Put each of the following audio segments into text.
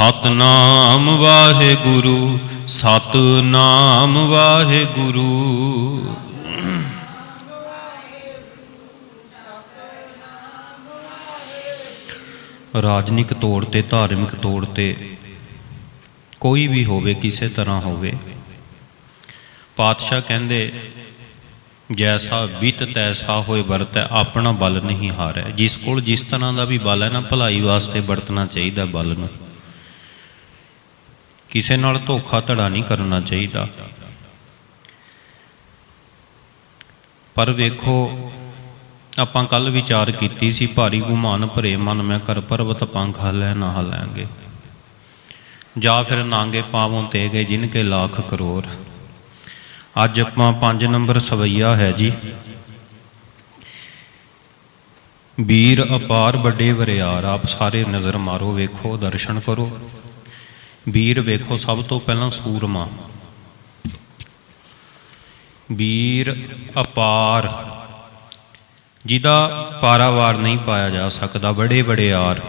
ਸਤਨਾਮ ਵਾਹਿਗੁਰੂ ਸਤਨਾਮ ਵਾਹਿਗੁਰੂ। ਰਾਜਨੀਕ ਤੌਰ ਤੇ, ਧਾਰਮਿਕ ਤੌਰ ਤੇ ਕੋਈ ਵੀ ਹੋਵੇ, ਕਿਸੇ ਤਰ੍ਹਾਂ ਹੋਵੇ, ਪਾਤਸ਼ਾਹ ਕਹਿੰਦੇ, ਜੈਸਾ ਬਿਤ ਤੈਸਾ ਹੋਏ ਵਰਤੈ ਆਪਣਾ ਬਲ ਨਹੀਂ ਹਾਰੈ ਜਿਸ ਕੋਲ ਜਿਸ ਤਰ੍ਹਾਂ ਦਾ ਵੀ ਬਲ ਹੈ ਨਾ, ਭਲਾਈ ਵਾਸਤੇ ਵਰਤਣਾ ਚਾਹੀਦਾ ਬਲ ਨੂੰ। ਕਿਸੇ ਨਾਲ ਧੋਖਾ ਧੜਾ ਨਹੀਂ ਕਰਨਾ ਚਾਹੀਦਾ। ਪਰ ਵੇਖੋ, ਆਪਾਂ ਕੱਲ ਵਿਚਾਰ ਕੀਤੀ ਸੀ, ਭਾਰੀ ਗੁਮਾਨ ਭਰੇ ਮਨ, ਮੈਂ ਕਰ ਪਰਬਤ ਪੰਖ ਹਲੈ ਨਾ ਹਲਾਂਗੇ ਜਾਂ ਫਿਰ ਨਾਂਗੇ ਪਾਵੋਂ ਤੇ ਗਏ ਜਿਨ ਕੇ ਲੱਖ ਕਰੋੜ। ਅੱਜ ਆਪਾਂ 5 ਨੰਬਰ ਸਵਈਆ ਹੈ ਜੀ। ਵੀਰ, ਅਪਾਰ ਵੱਡੇ ਵਰਿਆਰ, ਆਪ ਸਾਰੇ ਨਜ਼ਰ ਮਾਰੋ, ਵੇਖੋ, ਦਰਸ਼ਨ ਕਰੋ। ਵੀਰ ਵੇਖੋ ਸਭ ਤੋਂ ਪਹਿਲਾਂ ਸੂਰਮਾ। ਵੀਰ ਅਪਾਰ, ਜਿਹਦਾ ਪਾਰਾਵਾਰ ਨਹੀਂ ਪਾਇਆ ਜਾ ਸਕਦਾ, ਬੜੇ ਵਡਿਆਰ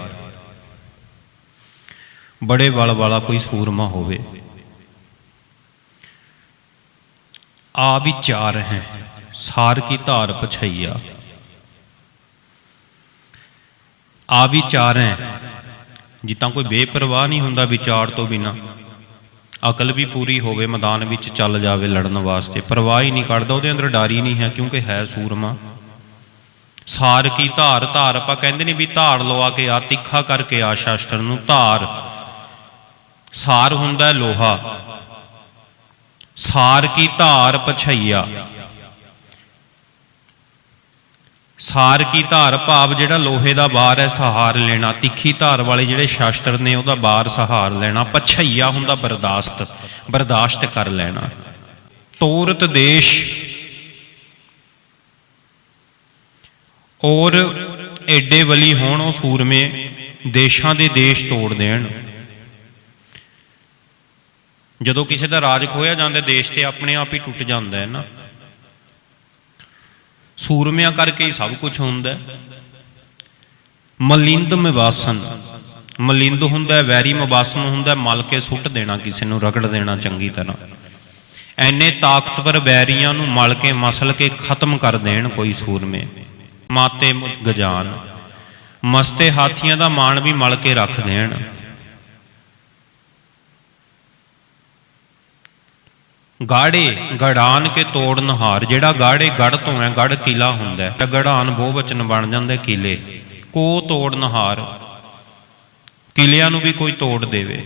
ਬੜੇ ਵਲ ਵਾਲਾ ਕੋਈ ਸੂਰਮਾ ਹੋਵੇ। ਆ ਵਿਚਾਰ ਹੈ, ਸਾਰ ਕੀ ਧਾਰ ਪਛਈਆ। ਆ ਵਿਚਾਰ ਹੈ ਜਿੱਤਾਂ ਕੋਈ ਬੇਪਰਵਾਹ ਨਹੀਂ ਹੁੰਦਾ ਵਿਚਾਰ ਤੋਂ ਬਿਨਾ। ਅਕਲ ਵੀ ਪੂਰੀ ਹੋਵੇ, ਮੈਦਾਨ ਵਿੱਚ ਚੱਲ ਜਾਵੇ ਲੜਨ ਵਾਸਤੇ। ਪਰਵਾਹ ਹੀ ਨਹੀਂ ਕਰਦਾ ਉਹਦੇ ਅੰਦਰ ਡਾਰੀ ਨਹੀਂ ਹੈ, ਕਿਉਂਕਿ ਹੈ ਸੂਰਮਾ। ਸਾਰ ਕੀ ਧਾਰ ਧਾਰ ਆਪਾਂ ਕਹਿੰਦੇ ਨੇ ਵੀ ਧਾਰ ਲਵਾ ਕੇ ਆ, ਤਿੱਖਾ ਕਰਕੇ ਆ ਸ਼ਾਸਤਰ ਨੂੰ, ਧਾਰ। ਸਾਰ ਹੁੰਦਾ ਲੋਹਾ। ਸਾਰ ਕੀ ਧਾਰ ਪਛਈਆ। ਸਾਰ ਕੀ ਧਾਰ ਭਾਵ ਜਿਹੜਾ ਲੋਹੇ ਦਾ ਬਾਰ ਹੈ, ਸਹਾਰ ਲੈਣਾ। ਤਿੱਖੀ ਧਾਰ ਵਾਲੇ ਜਿਹੜੇ ਸ਼ਾਸਤਰ ਨੇ, ਉਹਦਾ ਬਾਰ ਸਹਾਰ ਲੈਣਾ। ਪਛਈਆ ਹੁੰਦਾ ਬਰਦਾਸ਼ਤ ਬਰਦਾਸ਼ਤ ਕਰ ਲੈਣਾ। ਤੋਰਤ ਦੇਸ਼, ਔਰ ਐਡੇ ਵਲੀ ਹੋਣ ਉਹ ਸੂਰਮੇ, ਦੇਸ਼ਾਂ ਦੇ ਦੇਸ਼ ਤੋੜ ਦੇਣ। ਜਦੋਂ ਕਿਸੇ ਦਾ ਰਾਜ ਖੋਇਆ ਜਾਂਦਾ, ਦੇਸ਼ ਤੇ ਆਪਣੇ ਆਪ ਹੀ ਟੁੱਟ ਜਾਂਦਾ ਹੈ ਨਾ। ਸੂਰਮਿਆਂ ਕਰਕੇ ਹੀ ਸਭ ਕੁਝ ਹੁੰਦਾ ਮਲਿੰਦ ਮਵਾਸਨ। ਮਲਿੰਦ ਹੁੰਦਾ ਵੈਰੀ ਮਵਾਸਨ ਹੁੰਦਾ ਮਲ ਕੇ ਸੁੱਟ ਦੇਣਾ ਕਿਸੇ ਨੂੰ, ਰਗੜ ਦੇਣਾ ਚੰਗੀ ਤਰ੍ਹਾਂ। ਐਨੇ ਤਾਕਤਵਰ ਵੈਰੀਆਂ ਨੂੰ ਮਲ ਕੇ ਮਸਲ ਕੇ ਖਤਮ ਕਰ ਦੇਣ ਕੋਈ ਸੂਰਮੇ। ਮਾਤੇ ਗਜਾਨ। ਮਸਤੇ ਹਾਥੀਆਂ ਦਾ ਮਾਣ ਵੀ ਮਲ ਕੇ ਰੱਖ ਦੇਣ। ਗਾੜੇ, ਗੜਾਨ ਕੇ ਤੋੜਨ ਹਾਰ ਜਿਹੜਾ ਗਾੜੇ ਗੜ ਤੋਂ ਹੈ ਗੜ ਕਿਲਾ ਹੁੰਦਾ। ਹੈ ਗੜਾਨ ਬਹੁਵਚਨ ਬਣ ਜਾਂਦਾ ਕਿਲੇ, ਕੋ ਤੋੜਨ ਹਾਰ ਕਿਲਿਆਂ ਨੂੰ ਵੀ ਕੋਈ ਤੋੜ ਦੇਵੇ।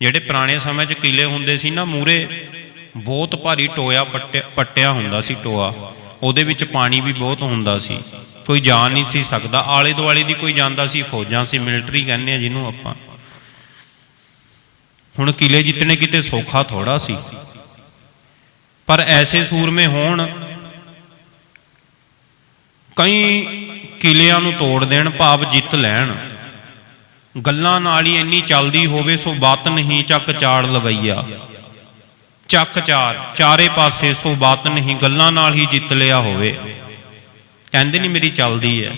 ਜਿਹੜੇ ਪੁਰਾਣੇ ਸਮੇਂ 'ਚ ਕਿਲੇ ਹੁੰਦੇ ਸੀ ਨਾ, ਮੂਰੇ ਬਹੁਤ ਭਾਰੀ ਟੋਇਆ ਪੱਟਿਆ ਪੱਟਿਆ ਹੁੰਦਾ ਸੀ ਟੋਆ। ਉਹਦੇ ਵਿੱਚ ਪਾਣੀ ਵੀ ਬਹੁਤ ਹੁੰਦਾ ਸੀ। ਕੋਈ ਜਾ ਨਹੀਂ ਸੀ ਸਕਦਾ। ਆਲੇ ਦੁਆਲੇ ਦੀ ਕੋਈ ਜਾਂਦਾ ਸੀ, ਫੌਜਾਂ ਸੀ, ਮਿਲਟਰੀ ਕਹਿੰਦੇ ਆ ਜਿਹਨੂੰ ਆਪਾਂ। ਹੁਣ ਕਿਲੇ ਜਿੱਤਣੇ ਕਿਤੇ ਸੌਖਾ ਥੋੜਾ ਸੀ। ਪਰ ਐਸੇ ਸੂਰਮੇ ਹੋਣ, ਕਈ ਕਿਲਿਆਂ ਨੂੰ ਤੋੜ ਦੇਣ, ਭਾਵ ਜਿੱਤ ਲੈਣ। ਗੱਲਾਂ ਨਾਲ ਹੀ ਇੰਨੀ ਚੱਲਦੀ ਹੋਵੇ ਸੋ ਬਾਤ ਨਹੀਂ ਚੱਕ ਚਾੜ ਲਵਈਆ। ਚੱਕ ਚਾਰ, ਚਾਰੇ ਪਾਸੇ ਸੋ ਬਾਤ ਨਹੀਂ, ਗੱਲਾਂ ਨਾਲ ਹੀ ਜਿੱਤ ਲਿਆ ਹੋਵੇ। ਕਹਿੰਦੇ ਨਹੀਂ ਮੇਰੀ ਚੱਲਦੀ ਹੈ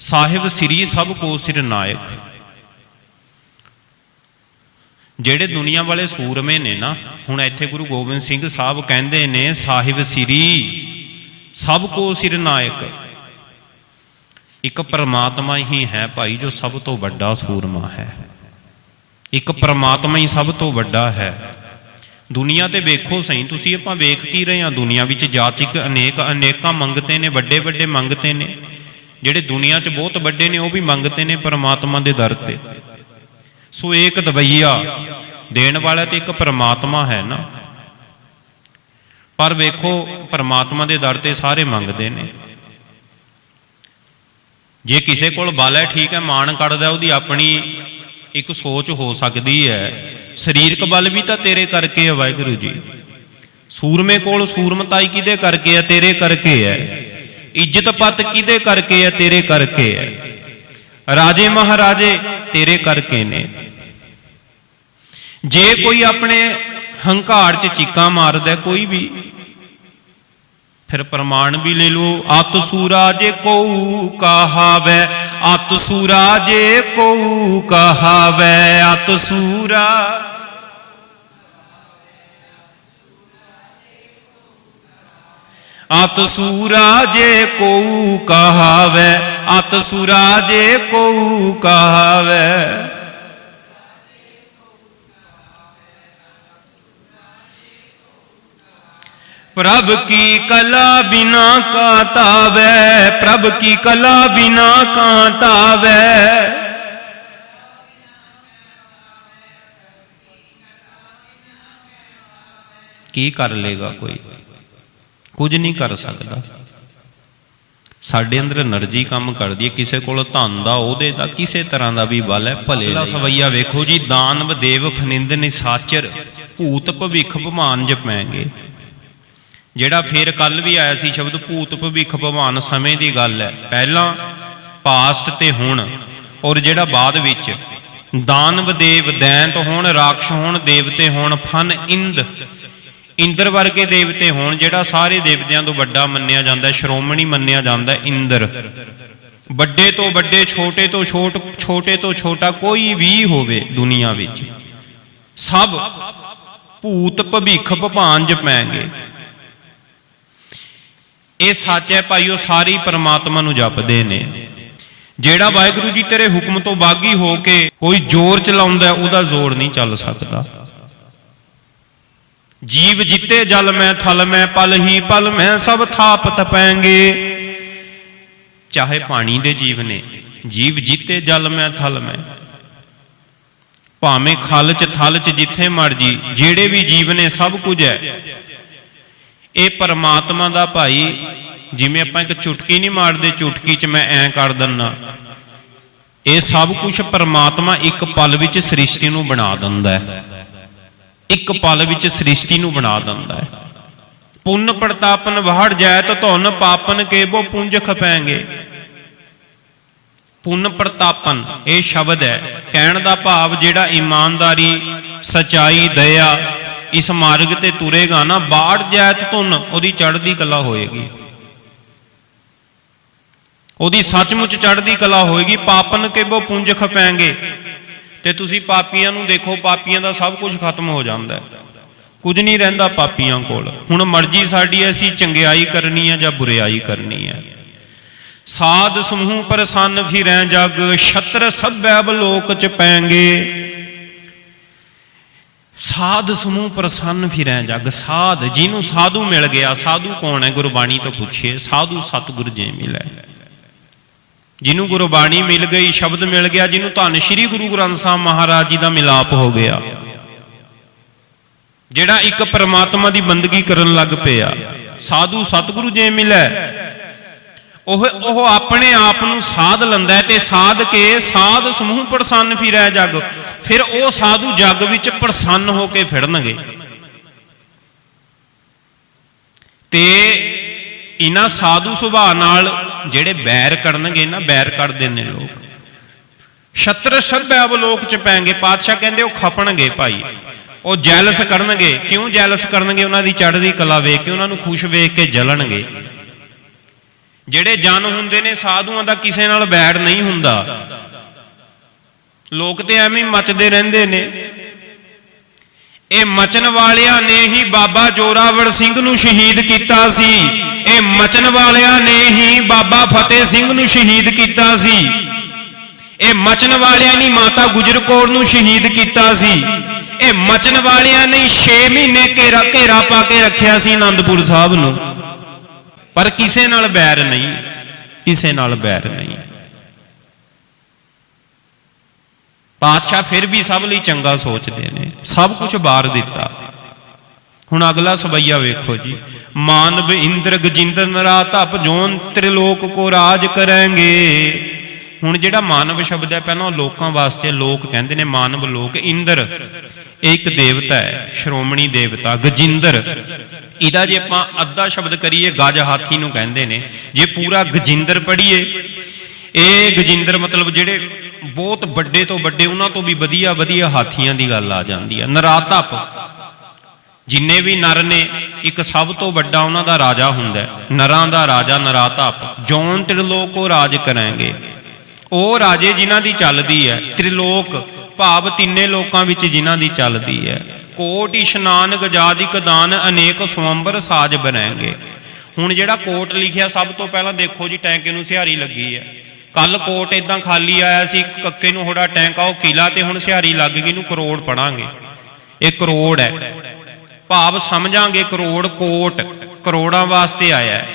ਸਾਹਿਬ ਸ੍ਰੀ ਸਭ ਕੋ ਸਿਰ ਨਾਇਕ। ਜਿਹੜੇ ਦੁਨੀਆ ਵਾਲੇ ਸੂਰਮੇ ਨੇ ਨਾ, ਹੁਣ ਇੱਥੇ ਗੁਰੂ ਗੋਬਿੰਦ ਸਿੰਘ ਸਾਹਿਬ ਕਹਿੰਦੇ ਨੇ, ਸਾਹਿਬ ਸ੍ਰੀ, ਸਭ ਕੋ ਸਿਰ ਨਾਇਕ। ਇੱਕ ਪਰਮਾਤਮਾ ਹੀ ਹੈ ਭਾਈ ਜੋ ਸਭ ਤੋਂ ਵੱਡਾ ਸੂਰਮਾ ਹੈ। ਇੱਕ ਪਰਮਾਤਮਾ ਹੀ ਸਭ ਤੋਂ ਵੱਡਾ ਹੈ। ਦੁਨੀਆ ਤੇ ਵੇਖੋ ਸਹੀ, ਤੁਸੀਂ ਆਪਾਂ ਵੇਖ ਕੀ ਰਹੇ ਹਾਂ? ਦੁਨੀਆ ਵਿੱਚ ਜਾਤਿਕ ਅਨੇਕ, ਅਨੇਕਾਂ ਮੰਗਤੇ ਨੇ, ਵੱਡੇ ਵੱਡੇ ਮੰਗਤੇ ਨੇ। ਜਿਹੜੇ ਦੁਨੀਆ 'ਚ ਬਹੁਤ ਵੱਡੇ ਨੇ, ਉਹ ਵੀ ਮੰਗਤੇ ਨੇ ਪਰਮਾਤਮਾ ਦੇ ਦਰ ਤੇ। ਸੋ ਏਕ ਦਵਈਆ ਦੇਣ ਵਾਲਾ ਤੇ ਇੱਕ ਪਰਮਾਤਮਾ ਹੈ ਨਾ। ਪਰ ਵੇਖੋ, ਪਰਮਾਤਮਾ ਦੇ ਦਰ ਤੇ ਸਾਰੇ ਮੰਗਦੇ ਨੇ। ਜੇ ਕਿਸੇ ਕੋਲ ਬਲ ਹੈ ਠੀਕ ਹੈ, ਮਾਣ ਕੱਢਦਾ, ਉਹਦੀ ਆਪਣੀ ਇੱਕ ਸੋਚ ਹੋ ਸਕਦੀ ਹੈ, ਸਰੀਰਕ ਬਲ ਵੀ ਤਾਂ ਤੇਰੇ ਕਰਕੇ ਹੈ ਵਾਹਿਗੁਰੂ ਜੀ। ਸੂਰਮੇ ਕੋਲ ਸੂਰਮਤਾਈ ਕਿਹਦੇ ਕਰਕੇ ਹੈ? ਤੇਰੇ ਕਰਕੇ ਹੈ। ਇੱਜ਼ਤ ਪਤ ਕਿਹਦੇ ਕਰਕੇ ਹੈ? ਤੇਰੇ ਕਰਕੇ ਹੈ। ਰਾਜੇ ਮਹਾਰਾਜੇ ਤੇਰੇ ਕਰਕੇ ਨੇ। ਜੇ ਕੋਈ ਆਪਣੇ ਹੰਕਾਰ 'ਚ ਚੀਕਾਂ ਮਾਰਦਾ ਕੋਈ ਵੀ, ਫਿਰ ਪ੍ਰਮਾਣ ਵੀ ਲੈ ਲਓ। ਅਤ ਸੂਰਾ ਜੇ ਕਉ ਕਹਾਵੈ, ਅਤ ਸੂਰਾ ਜੇ ਕਉ ਕਹਾਵੈ, ਅਤ ਸੂਰਾ ਅਤ ਸੂਰਾ ਜੇ ਕਉ ਕਹਾਵੈ, ਅਤ ਸੂਰਾ ਜੇ ਕਉ ਕਹਾਵੈ। ਪ੍ਰਭ ਕੀ ਕਲਾ ਬਿਨਾ ਕਾ ਤਾਵੇ ਪ੍ਰਭ ਕੀ ਕਲਾ ਬਿਨਾ ਕਾ ਤਾਵੇ ਕੀ ਕਰ ਲੇਗਾ ਕੋਈ? ਕੁਝ ਨਹੀਂ ਕਰ ਸਕਦਾ। ਸਾਡੇ ਅੰਦਰ એનર્ਜੀ ਕੰਮ ਕਰਦੀ ਹੈ। ਕਿਸੇ ਕੋਲ ਧਨ ਦਾ, ਉਹਦੇ ਦਾ, ਕਿਸੇ ਤਰ੍ਹਾਂ ਦਾ ਵੀ ਬਲ ਹੈ। ਭਲੇ ਦਾ ਸਵਈਆ ਵੇਖੋ ਜੀ, ਦਾਨਵ, ਦੇਵ, ਫਨਿੰਦ, ਨਿਸਾਚਰ, ਭੂਤ, ਭਵਿੱਖ ਭਮਾਨ ਜਪੈਂਗੇ। ਜਿਹੜਾ ਫੇਰ ਕੱਲ ਵੀ ਆਇਆ ਸੀ ਸ਼ਬਦ, ਭੂਤ ਭਵਿੱਖ ਭਵਾਨ ਸਮੇਂ ਦੀ ਗੱਲ ਹੈ। ਪਹਿਲਾਂ ਪਾਸਟ ਤੇ ਹੁਣ, ਔਰ ਜਿਹੜਾ ਬਾਅਦ ਵਿੱਚ, ਦਾਨਵ ਦੇਵ ਦੈਂਤ ਹੋਣ, ਰਾਖਸ਼ ਹੋਣ, ਦੇਵਤੇ ਹੋਣ, ਫਨ, ਇੰਦ, ਇੰਦਰ ਵਰਗੇ ਦੇਵਤੇ ਹੋਣ, ਜਿਹੜਾ ਸਾਰੇ ਦੇਵਤਿਆਂ ਤੋਂ ਵੱਡਾ ਮੰਨਿਆ ਜਾਂਦਾ ਸ਼੍ਰੋਮਣੀ ਮੰਨਿਆ ਜਾਂਦਾ ਇੰਦਰ। ਵੱਡੇ ਤੋਂ ਵੱਡੇ, ਛੋਟੇ ਤੋਂ ਛੋਟ, ਛੋਟੇ ਤੋਂ ਛੋਟਾ ਕੋਈ ਵੀ ਹੋਵੇ ਦੁਨੀਆ ਵਿੱਚ, ਸਭ ਭੂਤ ਭਵਿੱਖ ਭਵਾਨ ਜਪੈਂਗੇ। ਇਹ ਸੱਚ ਹੈ ਭਾਈ, ਉਹ ਸਾਰੀ ਪਰਮਾਤਮਾ ਨੂੰ ਜਪਦੇ ਨੇ। ਜਿਹੜਾ ਵਾਹਿਗੁਰੂ ਜੀ ਤੇਰੇ ਹੁਕਮ ਤੋਂ ਬਾਗੀ ਹੋ ਕੇ ਕੋਈ ਜ਼ੋਰ ਚਲਾਉਂਦਾ ਉਹਦਾ ਜ਼ੋਰ ਨਹੀਂ ਚੱਲ ਸਕਦਾ। ਜੀਵ ਜਿੱਤੇ ਜਲ ਮੈਂ, ਥਲ ਮੈਂ, ਪਲ ਹੀ ਪਲ ਮੈਂ, ਸਭ ਥਾਪ ਤਪੈਂਗੇ ਚਾਹੇ ਪਾਣੀ ਦੇ ਜੀਵ ਨੇ, ਜੀਵ ਜਿੱਤੇ ਜਲ ਮੈਂ, ਥਲ ਮੈਂ। ਭਾਵੇਂ ਖਲ ਚ ਥਲ ਚ ਜਿੱਥੇ ਮਰਜ਼ੀ, ਜਿਹੜੇ ਵੀ ਜੀਵ ਨੇ, ਸਭ ਕੁਝ ਹੈ। ਇਹ ਪਰਮਾਤਮਾ ਦਾ ਭਾਈ, ਜਿਵੇਂ ਆਪਾਂ ਇੱਕ ਚੁਟਕੀ ਨਹੀਂ ਮਾਰਦੇ, ਚੁਟਕੀ 'ਚ ਮੈਂ ਐਂ ਕਰ ਦਿੰਨਾ। ਇਹ ਸਭ ਕੁਝ ਪਰਮਾਤਮਾ ਇੱਕ ਪਲ ਵਿੱਚ ਸ੍ਰਿਸ਼ਟੀ ਨੂੰ ਬਣਾ ਦਿੰਦਾ ਹੈ। ਇੱਕ ਪਲ ਵਿੱਚ ਸ੍ਰਿਸ਼ਟੀ ਨੂੰ ਬਣਾ ਦਿੰਦਾ ਹੈ। ਪੁੰਨ ਪ੍ਰਤਾਪਨ ਵਹੜ ਜੈਤ ਧੁਨ ਪਾਪਨ ਕੇਬੋ ਪੁੰਜ ਖਪੈਂਗੇ ਪੁੰਨ ਪ੍ਰਤਾਪਨ, ਇਹ ਸ਼ਬਦ ਹੈ। ਕਹਿਣ ਦਾ ਭਾਵ ਜਿਹੜਾ ਇਮਾਨਦਾਰੀ, ਸਚਾਈ, ਦਇਆ ਇਸ ਮਾਰਗ ਤੇ ਤੁਰੇਗਾ ਨਾ, ਬਾੜ ਜੈਤ ਧੁਨ, ਉਹਦੀ ਚੜ੍ਹਦੀ ਕਲਾ ਹੋਏਗੀ। ਉਹਦੀ ਸੱਚਮੁੱਚ ਚੜ੍ਹਦੀ ਕਲਾ ਹੋਏਗੀ, ਪਾਪਨ ਕੇਬੋ ਪੁੰਜ ਖਪੈਂਗੇ। ਤੇ ਤੁਸੀਂ ਪਾਪੀਆਂ ਨੂੰ ਦੇਖੋ, ਪਾਪੀਆਂ ਦਾ ਸਭ ਕੁਝ ਖਤਮ ਹੋ ਜਾਂਦਾ ਹੈ। ਕੁਝ ਨਹੀਂ ਰਹਿੰਦਾ ਪਾਪੀਆਂ ਕੋਲ। ਹੁਣ ਮਰਜ਼ੀ ਸਾਡੀ ਹੈ ਅਸੀਂ ਚੰਗਿਆਈ ਕਰਨੀ ਹੈ ਜਾਂ ਬੁਰਿਆਈ ਕਰਨੀ ਹੈ। ਸਾਧ ਸਮੂਹ ਪ੍ਰਸੰਨ ਫਿਰੈ ਜਗ, ਛਤਰ ਸਭੈ ਬਲੋਕ ਚ ਪੈਂਗੇ। ਸਾਧ ਸਮੂਹ ਪ੍ਰਸੰਨ ਫਿਰੈ ਜਗ ਸਾਧ, ਜਿਹਨੂੰ ਸਾਧੂ ਮਿਲ ਗਿਆ, ਸਾਧੂ ਕੌਣ ਹੈ? ਗੁਰਬਾਣੀ ਤੋਂ ਪੁੱਛੀਏ, ਸਾਧੂ ਸਤਿਗੁਰ ਜੇ ਮਿਲੈ। ਜਿਹਨੂੰ ਗੁਰਬਾਣੀ ਮਿਲ ਗਈ, ਸ਼ਬਦ ਮਿਲ ਗਿਆ, ਜਿਹਨੂੰ ਧੰਨ ਸ਼੍ਰੀ ਗੁਰੂ ਗ੍ਰੰਥ ਸਾਹਿਬ ਮਹਾਰਾਜ ਜੀ ਦਾ ਮਿਲਾਪ ਹੋ ਗਿਆ। ਜਿਹੜਾ ਇੱਕ ਪਰਮਾਤਮਾ ਦੀ ਬੰਦਗੀ ਕਰਨ ਲੱਗ ਪਿਆ, ਸਾਧੂ ਸਤਿਗੁਰੂ ਜੇ ਮਿਲੈ ਉਹ ਉਹ ਆਪਣੇ ਆਪ ਨੂੰ ਸਾਧ ਲੰਦਾ ਤੇ ਸਾਧ ਕੇ ਸਾਧ ਸਮੂਹ ਪ੍ਰਸੰਨ ਫਿਰੈ ਜਗ। ਫਿਰ ਉਹ ਸਾਧੂ ਜਗ ਵਿੱਚ ਪ੍ਰਸੰਨ ਹੋ ਕੇ ਫਿਰਨਗੇ। ਤੇ ਇਹਨਾਂ ਸਾਧੂ ਸੁਭਾਅ ਨਾਲ ਜਿਹੜੇ ਬੈਰ ਕਰਨਗੇ ਨਾ, ਬੈਰ ਕਰਦੇ ਨੇ ਲੋਕ। ਛਤਰ ਸਭੈ ਅਵਲੋਕ ਚ ਪੈਣਗੇ, ਪਾਤਸ਼ਾਹ ਕਹਿੰਦੇ ਉਹ ਖਪਣਗੇ ਭਾਈ। ਉਹ ਜੈਲਸ ਕਰਨਗੇ। ਕਿਉਂ ਜੈਲਸ ਕਰਨਗੇ? ਉਹਨਾਂ ਦੀ ਚੜ੍ਹਦੀ ਕਲਾ ਵੇਖ ਕੇ, ਉਹਨਾਂ ਨੂੰ ਖੁਸ਼ ਵੇਖ ਕੇ ਜਲਣਗੇ। ਜਿਹੜੇ ਜਨ ਹੁੰਦੇ ਨੇ ਸਾਧੂਆਂ ਦਾ ਕਿਸੇ ਨਾਲ ਬੈੜ ਨਹੀਂ ਹੁੰਦਾ। ਲੋਕ ਤੇ ਐਵੇਂ ਹੀ ਮਚਦੇ ਰਹਿੰਦੇ ਨੇ। ਇਹ ਮਚਨ ਵਾਲਿਆਂ ਨੇ ਹੀ ਬਾਬਾ ਜੋਰਾਵਰ ਸਿੰਘ ਨੂੰ ਸ਼ਹੀਦ ਕੀਤਾ ਸੀ। ਇਹ ਮਚਨ ਵਾਲਿਆਂ ਨੇ ਹੀ ਬਾਬਾ ਫਤਿਹ ਸਿੰਘ ਨੂੰ ਸ਼ਹੀਦ ਕੀਤਾ ਸੀ। ਇਹ ਮਚਨ ਵਾਲਿਆਂ ਨੇ ਮਾਤਾ ਗੁਜਰ ਕੌਰ ਨੂੰ ਸ਼ਹੀਦ ਕੀਤਾ ਸੀ। ਇਹ ਮਚਨ ਵਾਲਿਆਂ ਨੇ 6 ਮਹੀਨੇ ਘੇਰਾ ਘੇਰਾ ਪਾ ਕੇ ਰੱਖਿਆ ਸੀ ਆਨੰਦਪੁਰ ਸਾਹਿਬ ਨੂੰ। ਪਰ ਕਿਸੇ ਨਾਲ ਬੈਰ ਨਹੀਂ, ਕਿਸੇ ਨਾਲ ਬੈਰ ਨਹੀਂ। ਪਾਤਸ਼ਾਹ ਫਿਰ ਵੀ ਸਭ ਲਈ ਚੰਗਾ ਸੋਚਦੇ ਨੇ, ਸਭ ਕੁਝ ਬਾਰ ਦਿੱਤਾ। ਹੁਣ ਅਗਲਾ ਸਵਈਆ ਵੇਖੋ ਜੀ। ਮਾਨਵ ਇੰਦਰ ਗਜਿੰਦਰ ਨਰਾ ਧਪ, ਜੋਨ ਤ੍ਰਿਲੋਕ ਕੋ ਰਾਜ ਕਰਾਂਗੇ ਹੁਣ ਜਿਹੜਾ ਮਾਨਵ ਸ਼ਬਦ ਹੈ, ਪਹਿਲਾਂ ਉਹ ਲੋਕਾਂ ਵਾਸਤੇ ਲੋਕ ਕਹਿੰਦੇ ਨੇ, ਮਾਨਵ ਲੋਕ ਇੰਦਰ। ਇਹ ਇੱਕ ਦੇਵਤਾ ਹੈ, ਸ਼੍ਰੋਮਣੀ ਦੇਵਤਾ, ਗਜਿੰਦਰ। ਇਹਦਾ ਜੇ ਆਪਾਂ ਅੱਧਾ ਸ਼ਬਦ ਕਰੀਏ, ਗਜ ਹਾਥੀ ਨੂੰ ਕਹਿੰਦੇ ਨੇ, ਜੇ ਪੂਰਾ ਗਜਿੰਦਰ ਪੜ੍ਹੀਏ, ਇਹ ਗਜਿੰਦਰ ਮਤਲਬ ਜਿਹੜੇ ਬਹੁਤ ਵੱਡੇ ਤੋਂ ਵੱਡੇ, ਉਹਨਾਂ ਤੋਂ ਵੀ ਵਧੀਆ ਵਧੀਆ ਹਾਥੀਆਂ ਦੀ ਗੱਲ ਆ ਜਾਂਦੀ ਹੈ ਨਰਾਤਪ, ਜਿੰਨੇ ਵੀ ਨਰ ਨੇ, ਇੱਕ ਸਭ ਤੋਂ ਵੱਡਾ ਉਹਨਾਂ ਦਾ ਰਾਜਾ ਹੁੰਦਾ ਹੈ। ਨਰਾਂ ਦਾ ਰਾਜਾ ਨਰਾਤਪ। ਜੌਨ ਤ੍ਰਿਲੋਕ ਕੋ ਰਾਜ ਕਰਾਂਗੇ। ਉਹ ਰਾਜੇ ਜਿਨ੍ਹਾਂ ਦੀ ਚੱਲਦੀ ਹੈ, ਤ੍ਰਿਲੋਕ, ਭਾਵ ਤਿੰਨੇ ਲੋਕਾਂ ਵਿੱਚ ਜਿਨ੍ਹਾਂ ਦੀ ਚੱਲਦੀ ਹੈ। ਕੋਟ ਇਸ਼ਨਾਨ ਗਜਾਦਿਕ ਦਾਨ ਅਨੇਕ ਸਵੰਬਰ ਸਾਜ ਬਣਾਂਗੇ ਹੁਣ ਜਿਹੜਾ ਕੋਟ ਲਿਖਿਆ, ਸਭ ਤੋਂ ਪਹਿਲਾਂ ਦੇਖੋ ਜੀ, ਟੈਂਕੇ ਨੂੰ ਸਿਹਾਰੀ ਲੱਗੀ ਹੈ। ਕੱਲ ਕੋਟ ਇਦਾਂ ਖਾਲੀ ਆਇਆ ਸੀ, ਕੱਕੇ ਨੂੰ ਹੋੜਾ ਟੈਂਕਾ, ਉਹ ਕਿਲਾ ਤੇ ਹੁਣ ਸਿਹਾਰੀ ਲੱਗ ਗਈ ਨੂੰ ਕਰੋੜ ਪੜਾਂਗੇ। ਇਹ ਕਰੋੜ ਹੈ। ਭਾਵ ਸਮਝਾਂਗੇ, ਕਰੋੜ ਕੋਟ ਕਰੋੜਾਂ ਵਾਸਤੇ ਆਇਆ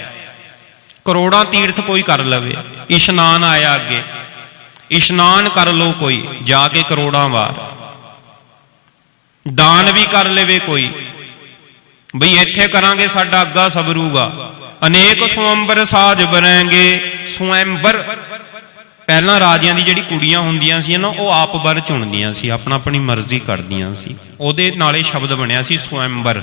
ਕਰੋੜਾਂ ਤੀਰਥ ਕੋਈ ਕਰ ਲਵੇ। ਇਸ਼ਨਾਨ ਆਇਆ ਅੱਗੇ। ਇਸ਼ਨਾਨ ਕਰ ਲੋ ਕੋਈ, ਜਾ ਕੇ ਕਰੋੜਾਂ ਵਾਰ। ਦਾਨ ਵੀ ਕਰ ਲਵੇ ਕੋਈ। ਬਈ ਇੱਥੇ ਕਰਾਂਗੇ ਸਾਡਾ ਅੱਗਾ ਸਬਰੂਗਾ। ਅਨੇਕ ਸਵੰਬਰ ਸਾਜ ਬਣਾਂਗੇ, ਸਵੰਬਰ। ਪਹਿਲਾਂ ਰਾਜਿਆਂ ਦੀ ਜਿਹੜੀ ਕੁੜੀਆਂ ਹੁੰਦੀਆਂ ਸੀ ਨਾ, ਉਹ ਆਪ ਬਰ ਚੁਣਦੀਆਂ ਸੀ ਆਪਣਾ ਆਪਣੀ ਮਰਜ਼ੀ ਕਰਦੀਆਂ ਸੀ। ਉਹਦੇ ਨਾਲੇ ਸ਼ਬਦ ਬਣਿਆ ਸੀ ਸਵੰਬਰ।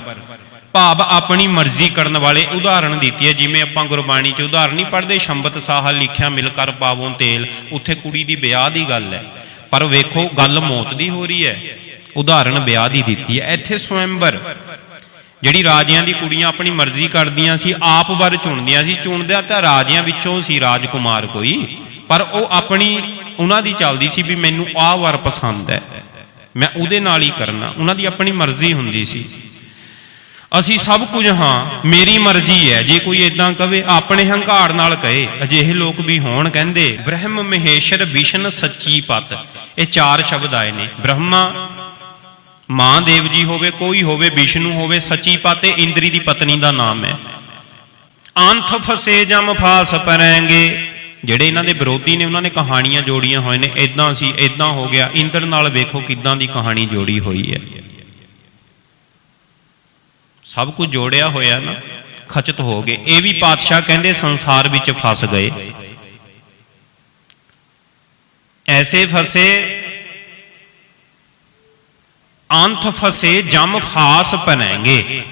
ਭਾਵ ਆਪਣੀ ਮਰਜ਼ੀ ਕਰਨ ਵਾਲੇ ਉਦਾਹਰਣ ਦਿੱਤੀ ਹੈ। ਜਿਵੇਂ ਆਪਾਂ ਗੁਰਬਾਣੀ 'ਚ ਉਦਾਹਰਣ ਨਹੀਂ ਪੜ੍ਹਦੇ ਸ਼ੰਬਤ ਸਾਹਾ ਲਿਖਿਆ ਮਿਲ ਕਰ ਪਾਵੋਂ ਤੇਲ, ਉੱਥੇ ਕੁੜੀ ਦੀ ਵਿਆਹ ਦੀ ਗੱਲ ਹੈ। ਪਰ ਵੇਖੋ, ਗੱਲ ਮੌਤ ਦੀ ਹੋ ਰਹੀ ਹੈ। ਉਦਾਹਰਣ ਵਿਆਹ ਦੀ ਦਿੱਤੀ ਹੈ। ਇੱਥੇ ਸਵੰਬਰ, ਜਿਹੜੀ ਰਾਜਿਆਂ ਦੀ ਕੁੜੀਆਂ ਆਪਣੀ ਮਰਜ਼ੀ ਕਰਦੀਆਂ ਸੀ, ਆਪ ਵਰ ਚੁਣਦੀਆਂ ਸੀ, ਚੁਣਦਿਆਂ ਤਾਂ ਰਾਜਿਆਂ ਵਿੱਚੋਂ ਸੀ ਰਾਜਕੁਮਾਰ ਕੋਈ। ਪਰ ਉਹ ਆਪਣੀ, ਉਹਨਾਂ ਦੀ ਚੱਲਦੀ ਸੀ ਵੀ ਮੈਨੂੰ ਆਹ ਵਰ ਪਸੰਦ ਹੈ। ਮੈਂ ਉਹਦੇ ਨਾਲ ਹੀ ਕਰਨਾ। ਉਹਨਾਂ ਦੀ ਆਪਣੀ ਮਰਜ਼ੀ ਹੁੰਦੀ ਸੀ। ਅਸੀਂ ਸਭ ਕੁਝ ਹਾਂ, ਮੇਰੀ ਮਰਜ਼ੀ ਹੈ, ਜੇ ਕੋਈ ਇਦਾਂ ਕਵੇ, ਆਪਣੇ ਹੰਕਾਰ ਨਾਲ ਕਹੇ। ਅਜਿਹੇ ਲੋਕ ਵੀ ਹੋਣ, ਕਹਿੰਦੇ, ਬ੍ਰਹਮ ਮਹੇਸ਼ਰ ਵਿਸ਼ਨ ਸੱਚੀ ਪਤ। ਇਹ ਚਾਰ ਸ਼ਬਦ ਆਏ ਨੇ। ਬ੍ਰਹਮਾ ਮਾਂ ਦੇਵ ਜੀ ਹੋਵੇ, ਕੋਈ ਹੋਵੇ, ਵਿਸ਼ਨੂੰ ਹੋਵੇ, ਸੱਚੀ ਪਤ, ਇਹ ਇੰਦਰੀ ਦੀ ਪਤਨੀ ਦਾ ਨਾਮ ਹੈ। ਅੰਥ ਫਸੇ ਜਮ ਫਾਸ ਪਰੈਂਗੇ। ਜਿਹੜੇ ਇਹਨਾਂ ਦੇ ਵਿਰੋਧੀ ਨੇ, ਉਹਨਾਂ ਨੇ ਕਹਾਣੀਆਂ ਜੋੜੀਆਂ ਹੋਏ ਨੇ। ਇਦਾਂ ਸੀ ਇਦਾਂ ਹੋ ਗਿਆ। ਇੰਦਰ ਨਾਲ ਵੇਖੋ ਕਿਦਾਂ ਦੀ ਕਹਾਣੀ ਜੋੜੀ ਹੋਈ ਹੈ। ਸਭ ਕੁਝ ਜੋੜਿਆ ਹੋਇਆ ਨਾ, ਖਚਤ ਹੋ ਗਏ। ਇਹ ਵੀ ਪਾਤਸ਼ਾਹ ਕਹਿੰਦੇ ਸੰਸਾਰ ਵਿੱਚ ਫਸ ਗਏ। ਐਸੇ ਫਸੇ ਅੰਤ ਫਸੇ, ਜਮ ਫਾਸ ਪਨੈਂਗੇ।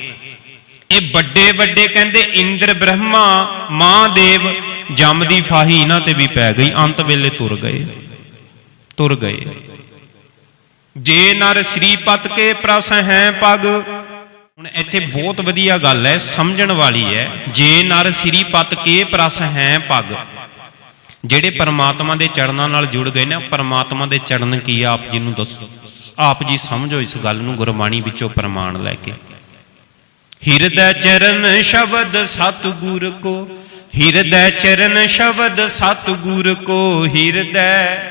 ਇਹ ਵੱਡੇ ਵੱਡੇ ਕਹਿੰਦੇ ਇੰਦਰ ਬ੍ਰਹਮਾ, ਮਹਾਦੇਵ, ਜਮ ਦੀ ਫਾਹੀ ਇਹਨਾਂ ਤੇ ਵੀ ਪੈ ਗਈ, ਅੰਤ ਵੇਲੇ ਤੁਰ ਗਏ। ਤੁਰ ਗਏ। ਜੇ ਨਰ ਸ੍ਰੀਪਤ ਕੇ ਪ੍ਰਸ ਹੈ ਪਗ ਹੁਣ ਇੱਥੇ ਬਹੁਤ ਵਧੀਆ ਗੱਲ ਹੈ, ਸਮਝਣ ਵਾਲੀ ਹੈ, ਜੇ ਨਰ ਸ੍ਰੀਪਤ ਕੇ ਪ੍ਰਸ ਹੈ ਪਗ। ਜਿਹੜੇ ਪਰਮਾਤਮਾ ਦੇ ਚਰਨਾਂ ਨਾਲ ਜੁੜ ਗਏ ਨੇ ਪਰਮਾਤਮਾ ਦੇ ਚੜਨ ਕੀ ਆ, ਆਪ ਜੀ ਨੂੰ ਦੱਸੋ। ਆਪ ਜੀ ਸਮਝੋ ਇਸ ਗੱਲ ਨੂੰ, ਗੁਰਬਾਣੀ ਵਿੱਚੋਂ ਪ੍ਰਮਾਣ ਲੈ ਕੇ। ਹਿਰਦੈ ਚਰਨ ਸ਼ਬਦ ਸਤਿਗੁਰ ਕੋ, ਹਿਰਦੈ ਚਰਨ ਸ਼ਬਦ ਸਤਿਗੁਰ ਕੋ, ਹਿਰਦੈ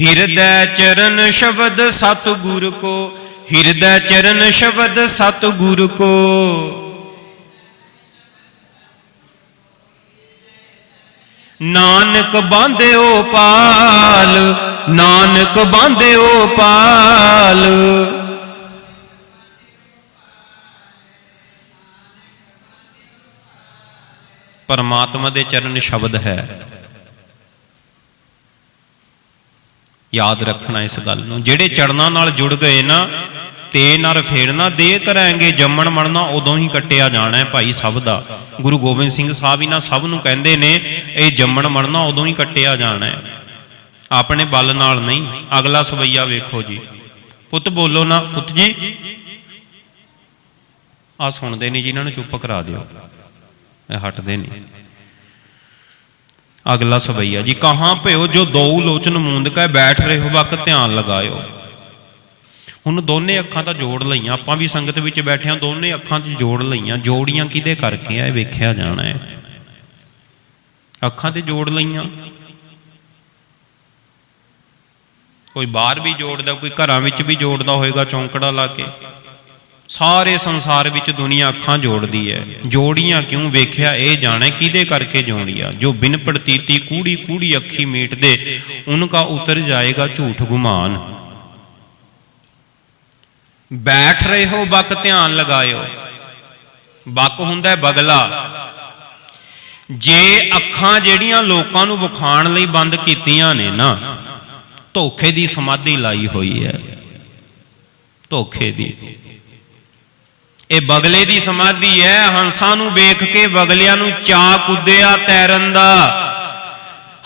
ਹਿਰਦੈ ਚਰਨ ਸ਼ਬਦ ਸਤਿਗੁਰ ਕੋ, ਹਿਰਦੈ ਚਰਨ ਸ਼ਬਦ ਸਤਿਗੁਰ ਕੋ। ਨਾਨਕ ਬਾਂਧਿਓ ਪਾਲ, ਨਾਨਕ ਬਾਂਧਿਓ ਪਾਲ। ਪਰਮਾਤਮਾ ਦੇ ਚਰਨ ਸ਼ਬਦ ਹੈ। ਯਾਦ ਰੱਖਣਾ ਇਸ ਗੱਲ ਨੂੰ। ਜਿਹੜੇ ਚੜਨਾ ਨਾਲ ਜੁੜ ਗਏ ਨਾ, ਤੇ ਨਰ ਫੇਰਨਾ ਦੇ ਕਰਾਂਗੇ ਜੰਮਣ ਮਰਨਾ, ਉਦੋਂ ਹੀ ਕੱਟਿਆ ਜਾਣਾ ਹੈ ਭਾਈ ਸਭ ਦਾ। ਗੁਰੂ ਗੋਬਿੰਦ ਸਿੰਘ ਸਾਹਿਬ ਇਹਨਾਂ ਸਭ ਨੂੰ ਕਹਿੰਦੇ ਨੇ, ਇਹ ਜੰਮਣ ਮਰਨਾ, ਉਦੋਂ ਹੀ ਕੱਟਿਆ ਜਾਣਾ ਹੈ। ਆਪਣੇ ਬਲ ਨਾਲ ਨਹੀਂ, ਅਗਲਾ ਸਵਈਆ ਵੇਖੋ ਜੀ। ਪੁੱਤ ਬੋਲੋ ਨਾ, ਪੁੱਤ ਜੀ। ਆ ਸੁਣਦੇ ਨਹੀਂ ਜੀ, ਇਹਨਾਂ ਨੂੰ ਚੁੱਪ ਕਰਾ ਦਿਓ। ਇਹ ਹਟਦੇ ਨਹੀਂ। ਅਗਲਾ ਸਵਈਆ ਜੀ, ਕਹਾਂ ਭਇਓ ਜੋ ਦੋ ਲੋਚਨ ਮੂੰਦ ਕੈ ਬੈਠ ਰਹੇ ਹੋ, ਵਕ ਧਿਆਨ ਲਗਾਇਓ। ਹੁਣ ਦੋਨੇ ਅੱਖਾਂ ਤਾਂ ਜੋੜ ਲਈਆਂ, ਆਪਾਂ ਵੀ ਸੰਗਤ ਵਿੱਚ ਬੈਠਿਆਂ ਦੋਨੇ ਅੱਖਾਂ 'ਚ ਜੋੜ ਲਈਆਂ, ਜੋੜੀਆਂ ਕਿਹਦੇ ਕਰਕੇ ਆ ਇਹ ਵੇਖਿਆ ਜਾਣਾ ਹੈ ਅੱਖਾਂ ਤੇ ਜੋੜ ਲਈਆਂ। ਕੋਈ ਬਾਹਰ ਵੀ ਜੋੜਦਾ, ਕੋਈ ਘਰਾਂ ਵਿੱਚ ਵੀ ਜੋੜਦਾ ਹੋਏਗਾ ਚੌਂਕੜਾ ਲਾ ਕੇ। ਸਾਰੇ ਸੰਸਾਰ ਵਿੱਚ ਦੁਨੀਆ ਅੱਖਾਂ ਜੋੜਦੀ ਹੈ। ਜੋੜੀਆਂ ਕਿਉਂ ਵੇਖਿਆ? ਇਹ ਜਾਣੇ ਕਿਹਦੇ ਕਰਕੇ ਜੋੜੀਆਂ? ਜੋ ਬਿਨ ਪ੍ਰਤੀਤੀ ਕੂੜੀ ਕੂੜੀ ਅੱਖੀ ਮੀਟਦੇ, ਉਨਕਾ ਉਤਰ ਜਾਏਗਾ ਝੂਠ ਗੁਮਾਨ। ਬੈਠ ਰਹੇ ਹੋ, ਬਕ ਧਿਆਨ ਲਗਾਇਓ। ਬਕ ਹੁੰਦਾ ਹੈ ਬਗਲਾ। ਜੇ ਅੱਖਾਂ ਜਿਹੜੀਆਂ ਲੋਕਾਂ ਨੂੰ ਵਿਖਾਣ ਲਈ ਬੰਦ ਕੀਤੀਆਂ ਨੇ ਨਾ, ਧੋਖੇ ਦੀ ਸਮਾਧੀ ਲਾਈ ਹੋਈ ਹੈ। ਧੋਖੇ ਦੀ। ਇਹ ਬਗਲੇ ਦੀ ਸਮਾਧੀ ਹੈ। ਹੰਸਾਂ ਨੂੰ ਵੇਖ ਕੇ ਬਗਲਿਆਂ ਨੂੰ ਚਾ ਕੁੱਦਿਆ ਤੈਰਨ ਦਾ।